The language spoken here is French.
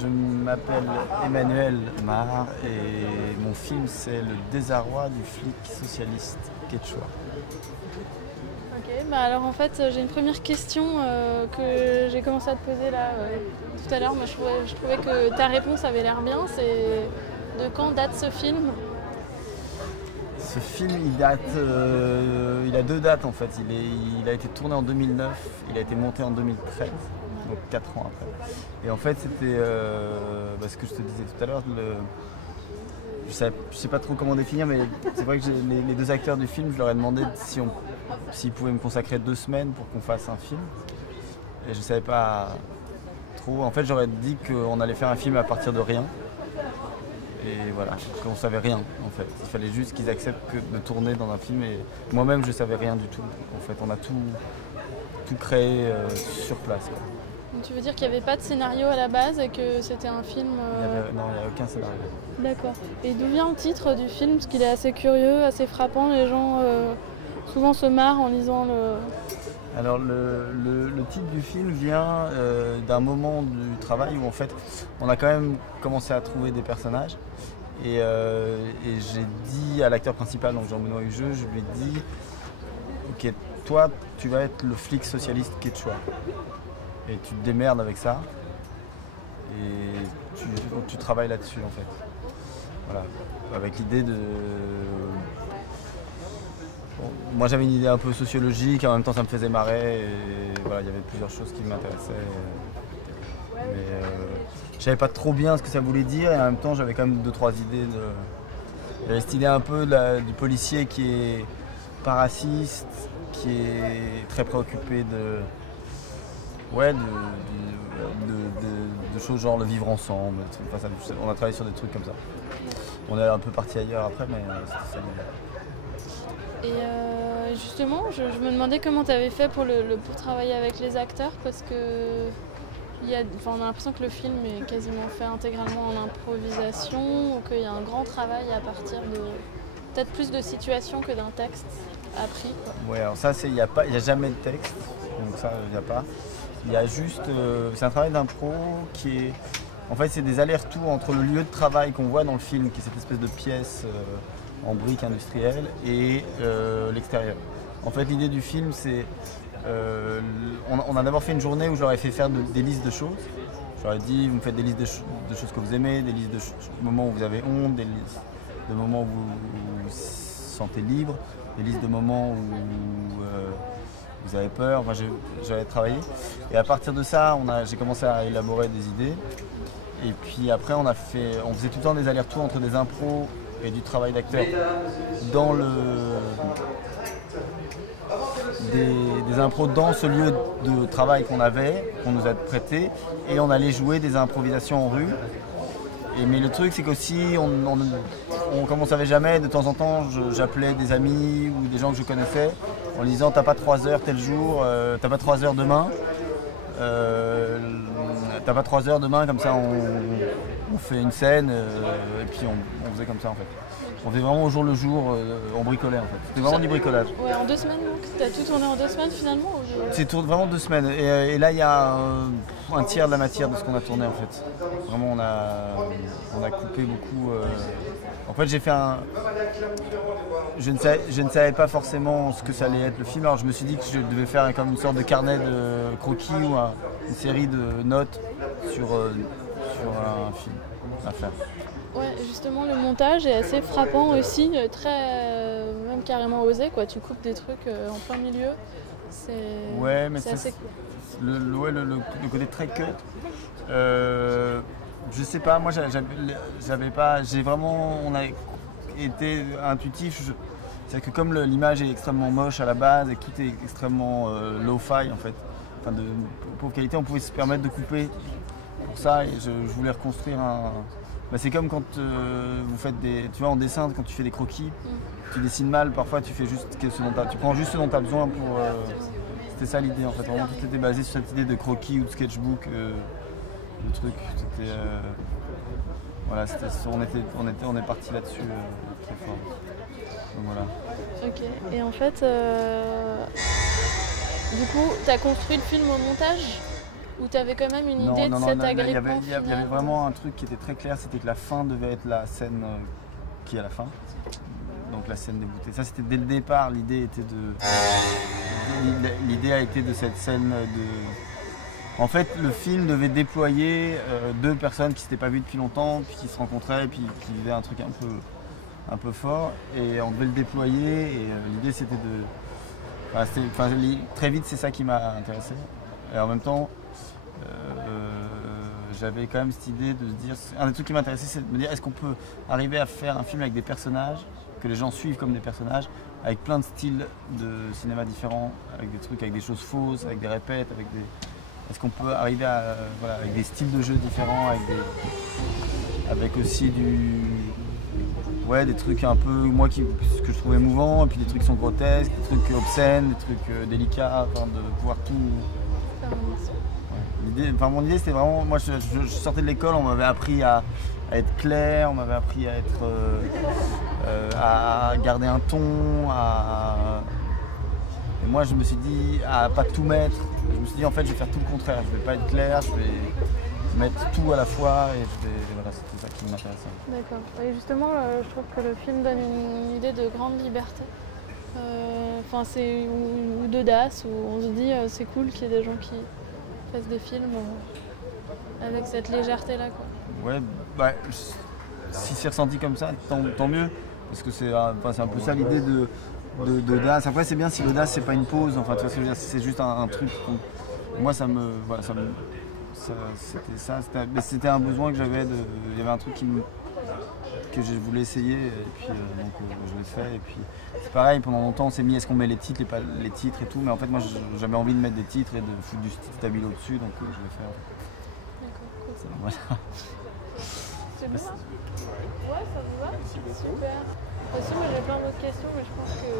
Je m'appelle Emmanuel Mar et mon film c'est Le désarroi du flic socialiste quechua. Ok, bah alors en fait j'ai une première question que j'ai commencé à te poser là tout à l'heure. Moi je trouvais que ta réponse avait l'air bien. C'est de quand date ce film? Ce film il a deux dates en fait. Il a été tourné en 2009, il a été monté en 2013. Donc 4 ans après. Et en fait, c'était ce que je te disais tout à l'heure. Je sais pas trop comment définir, mais c'est vrai que les deux acteurs du film, je leur ai demandé s'ils pouvaient me consacrer 2 semaines pour qu'on fasse un film. Et je savais pas trop. En fait, j'aurais dit qu'on allait faire un film à partir de rien. Et voilà, qu'on savait rien en fait. Il fallait juste qu'ils acceptent de tourner dans un film. Et moi-même, je savais rien du tout. En fait, on a tout créé sur place, quoi. Donc, tu veux dire qu'il n'y avait pas de scénario à la base et que c'était un film Non, il n'y a aucun scénario. D'accord. Et d'où vient le titre du film? Parce qu'il est assez curieux, assez frappant. Les gens souvent se marrent en lisant le... Alors le titre du film vient d'un moment du travail où en fait on a quand même commencé à trouver des personnages et j'ai dit à l'acteur principal, donc Jean-Benoît Hugeux, je lui ai dit ok, toi tu vas être le flic socialiste quechua et tu te démerdes avec ça et tu travailles là-dessus en fait. Voilà, avec l'idée de... Bon, moi j'avais une idée un peu sociologique, en même temps ça me faisait marrer, et voilà, il y avait plusieurs choses qui m'intéressaient. Mais je savais pas trop bien ce que ça voulait dire, et en même temps j'avais quand même 2-3 idées. J'avais cette idée un peu du policier qui est pas raciste, qui est très préoccupé de choses genre le vivre ensemble. Enfin, on a travaillé sur des trucs comme ça. On est un peu parti ailleurs après, mais c'était ça. Et justement, je me demandais comment tu avais fait pour travailler avec les acteurs, parce que on a l'impression que le film est quasiment fait intégralement en improvisation, ou qu'il y a un grand travail à partir de peut-être plus de situations que d'un texte appris, quoi. Ouais, alors ça, il n'y a jamais de texte, donc ça, il n'y a pas. Il y a juste, c'est un travail d'impro qui est, en fait, c'est des allers-retours entre le lieu de travail qu'on voit dans le film, qui est cette espèce de pièce en briques industrielles, et l'extérieur. En fait, l'idée du film, c'est, on a d'abord fait une journée où je leur ai fait faire des listes de choses. Je leur ai dit, vous me faites des listes de choses que vous aimez, des listes de moments où vous avez honte, des listes de moments où vous vous sentez libre, des listes de moments où vous avez peur. Enfin, j'avais travaillé. Et à partir de ça, j'ai commencé à élaborer des idées. Et puis après, on faisait tout le temps des allers-retours entre des impros et du travail d'acteur dans des impros dans ce lieu de travail qu'on nous a prêté, et on allait jouer des improvisations en rue. Mais le truc, c'est qu'aussi, comme on savait jamais, de temps en temps, j'appelais des amis ou des gens que je connaissais en disant t'as pas 3 heures tel jour, t'as pas 3 heures demain. T'as pas 3 heures demain, comme ça on fait une scène, et puis on faisait comme ça en fait. On faisait vraiment au jour le jour, on bricolait en fait. C'était vraiment du bricolage. Ouais, en 2 semaines donc? T'as tout tourné en 2 semaines finalement? C'est vraiment 2 semaines. Et là il y a un tiers de la matière de ce qu'on a tourné en fait. Vraiment on a coupé beaucoup. En fait j'ai fait je ne savais pas forcément ce que ça allait être le film, alors je me suis dit que je devais faire comme une sorte de carnet de croquis ou une série de notes sur un film à faire. Ouais, justement le montage est assez frappant aussi, même carrément osé, quoi. Tu coupes des trucs en plein milieu. Ouais, mais c'est assez... le côté très cut. Je sais pas, moi on a été intuitif. C'est que comme l'image est extrêmement moche à la base et que tout est extrêmement low-fi en fait, enfin de pauvre qualité, on pouvait se permettre de couper pour ça, et je voulais reconstruire un... c'est comme quand vous faites tu vois, en dessin, quand tu fais des croquis, tu dessines mal, parfois tu fais juste tu prends juste ce dont tu as besoin pour... C'était ça l'idée en fait, vraiment tout était basé sur cette idée de croquis ou de sketchbook, le truc, c'était... voilà, on est parti là-dessus très fort. Donc voilà. Ok, et en fait, du coup, tu as construit le film au montage? Ou tu avais quand même une Non, idée non, de non, cet non, il y agrippement avait final? vraiment un truc qui était très clair, c'était que la fin devait être la scène qui est à la fin. Donc la scène des bouteilles. Ça c'était dès le départ, l'idée a été de cette scène de... En fait, le film devait déployer deux personnes qui s'étaient pas vues depuis longtemps, puis qui se rencontraient, puis qui vivaient un truc un peu fort, et on devait le déployer, et l'idée c'était de... très vite c'est ça qui m'a intéressé. Et en même temps, j'avais quand même cette idée de se dire... Un des trucs qui m'intéressait, c'est de me dire, est-ce qu'on peut arriver à faire un film avec des personnages, que les gens suivent comme des personnages, avec plein de styles de cinéma différents, avec des trucs, avec des choses fausses, avec des répètes, avec des... Est-ce qu'on peut arriver à, voilà, avec des styles de jeu différents, avec aussi des trucs un peu, ce que je trouve émouvant, et puis des trucs qui sont grotesques, des trucs obscènes, des trucs délicats, enfin, de pouvoir tout... Mon idée c'était vraiment, moi je sortais de l'école, on m'avait appris à être clair, on m'avait appris à être, à garder un ton, et moi je me suis dit à pas tout mettre. Je me suis dit en fait je vais faire tout le contraire, je vais pas être clair, je vais mettre tout à la fois et voilà, c'était ça qui m'intéressait. D'accord. Et justement, je trouve que le film donne une idée de grande liberté. Ou d'audace, où on se dit c'est cool qu'il y ait des gens qui fassent des films avec cette légèreté-là, quoi. Ouais, si c'est ressenti comme ça, tant mieux, parce que c'est un peu ça l'idée d'audace. Après c'est bien si l'audace c'est pas une pause, enfin tu vois ce que je veux dire, si c'est juste un truc. Moi c'était un besoin que j'avais, il y avait un truc que je voulais essayer, et puis donc je l'ai fait. Et puis c'est pareil, pendant longtemps on s'est mis est-ce qu'on met les titres, les titres et tout, mais en fait moi j'avais envie de mettre des titres et de foutre du stabilo dessus, donc je l'ai fait. D'accord, cool. Voilà. C'est bien. Ouais, ça vous va? Super. Aussi, moi j'ai plein d'autres questions, mais je pense que...